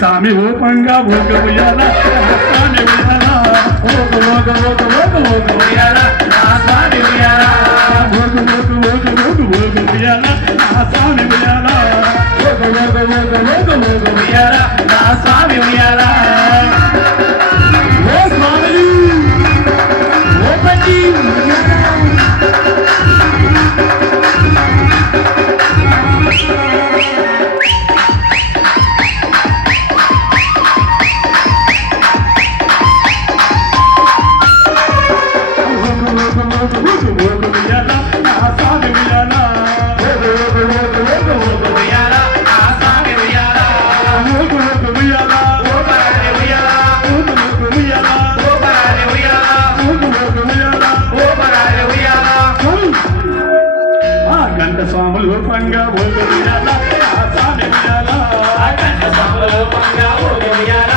సామి ఓపంగా ఓక ఉయ్యాల స్వామి ఉయ్యాల ఓక ఓక ఓక ఓక ఓక ఉయ్యాల స్వామి ఉయ్యాల ఓక ఓక ఓక ఓక ఓక ఉయ్యాల స్వామి ఉయ్యాల ఓక ఓక ఓక ఓక ఓక ఉయ్యాల స్వామి ఉయ్యాల ఓ స్వామి ఓపండి స్వాములు పంగా ఓక ఉయ్యాల స్వామి ఉయ్యాల కంట స్వాములు పంగా ఓక ఉయ్యాల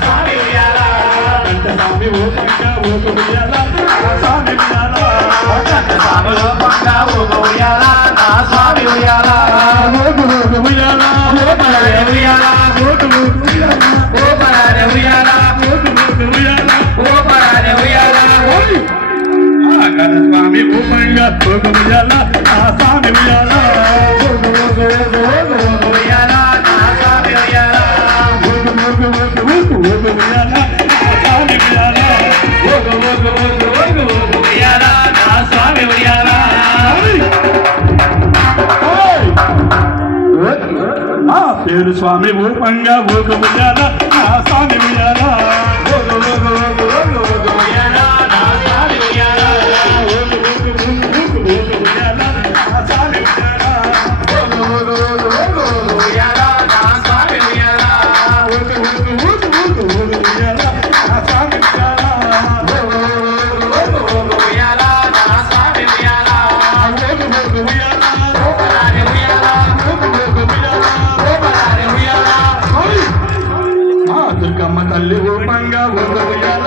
స్వామి ఉయ్యాల కంట స్వామి ఓ పంగా ఓక ఉయ్యాల స్వామి ఉయ్యాల కంట స్వాములు పంగా ఓక ఉయ్యాల స్వామి ఉయ్యాల ఓక ఓక ఉయ్యాల ఓక ఉయ్యాల ఓక ఉయ్యాల ఓక ఉయ్యాల ఓక ఉయ్యాల ఓక ఉయ్యాల స్వామి భూపంగా ఓక ఉయ్యాల స్వామి ఉయ్యాల ఓక ఓక ఓక ఓక ఉయ్యాల స్వామి ఉయ్యాల ఓక ఓక ఓక ఓక ఓక ఉయ్యాల స్వామి ఉయ్యాల ఓక ఓక ఓక ఓక ఓక ఉయ్యాల స్వామి ఉయ్యాల పేరు స్వామి భూపంగా ఓక ఉయ్యాల స్వామి ఉయ్యాల ఓక ఓక ఓక ఓక ఓక ఉయ్యాల స్వామి ఉయ్యాల దుర్గమ్మ తల్లి ఓపంగా ఓక ఉయ్యాల